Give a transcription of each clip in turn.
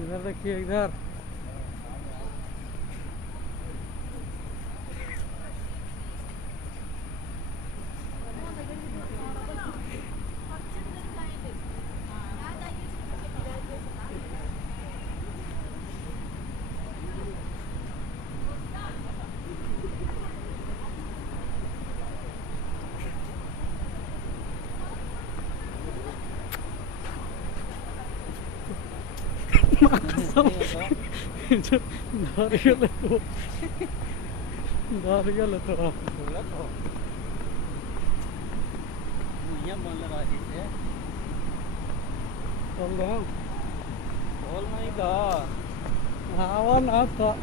इधर देखिए इधर। धरिगले तो धरिगले तो चल रहा बोल नहीं तो आवा ना तो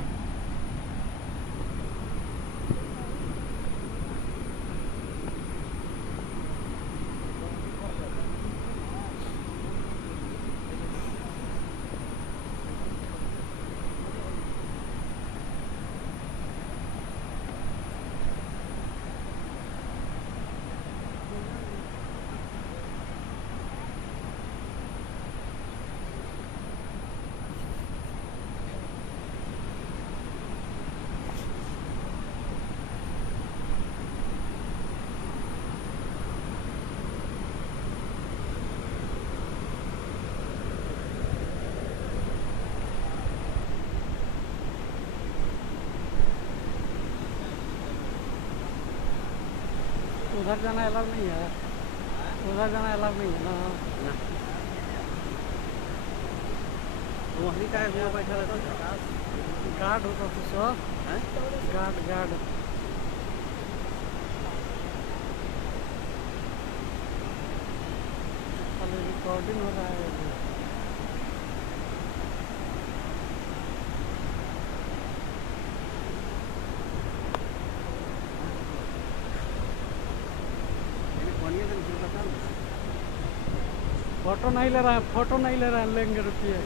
उधर जाना अलाउ नहीं है। उधर जाना अलाउ नहीं है ना। वही का है बैठा रहता गार्ड होता तो सब है गार्ड गार्ड खाली रिकॉर्डिंग हो रहा है। फोटो नहीं ले रहा है, फोटो नहीं ले रहा है, लेंगे रुपये।